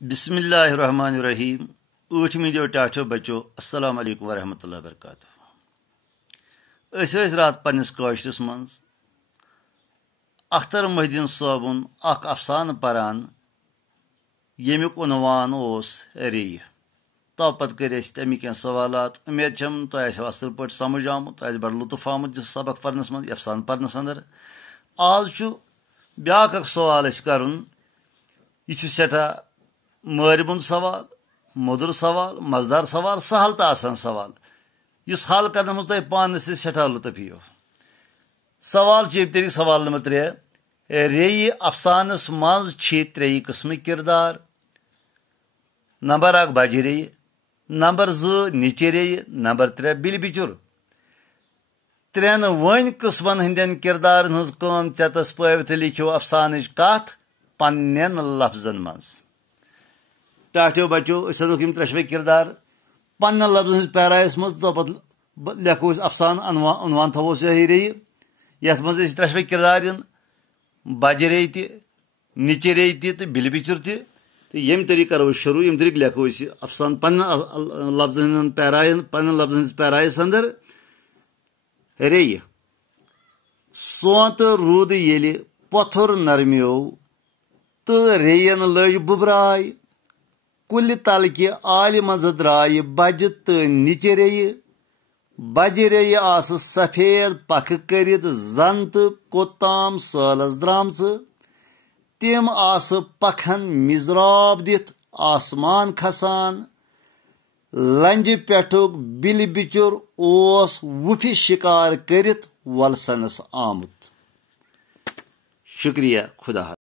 बिस्मिल्लाहिर्रहमानिर्रहीम। ऊठमी जो टाठो बचो अस्सलाम वालेकुम वरहमतुल्लाहि वबरकातुहू। रात पन्निस काशरस मज अख्तर मोहिद्दीन साहबुन अख अफसान परान यमुक उनवान ओस रेय। तो पत कर तमिक सवालात। उम्मीद छम तो असल पे समझ आमुत, बड़ लुत्फ आमुत सबक परनस मज अफसान परनस अंदर। आज ब्याक सवाल कर यह सठा मारिबुन सवाल, मुदुर सवाल, मजदार सवाल, सहल तो आसान सवाल इस हल कर मज तुम पान सठा लुत्फ यो। सवाल तरीक सवाल नंबर 3 रेय अफसानस मज त्रेय किस्म किरदार। नंबर 1 बज रेय, नंबर 2 निचे रेय, नंबर 3 बिल बिचुर। त्रेन वन किस्मन हंदन किरदार हज कम चतस पवित लिखो अफसानच कथ पन्न लफ्जन मज। टाठो बचो त्रेशवे किरदार पन्न लफ्जन हज पैरायस मज तो लिखो अफसान उनवान थवोस रेय यथ मज त्रेशवे किरदार बज रेय त निचे रेय तो बिल बिचुर तो यम तरीक करो शुरू, यम तरीक लिखो अफसान पन्न लफ्जन पैरायस अंदर। रेय सोत रूद येलि पथुर नरम्यो तो रेयन लज बुबराय। कुल तल कि आल मज द्राय बज तो निचे रेय। बज रेय आस सफेद पख करित जन तो कोताम सालस द्रामच। तिम आस पखन मिजराब दित आसमान खसान। लंज पेठुक बिल बिचुर ओस वुफि शिकार करित वलसनस आमुत। शुक्रिया, खुदा।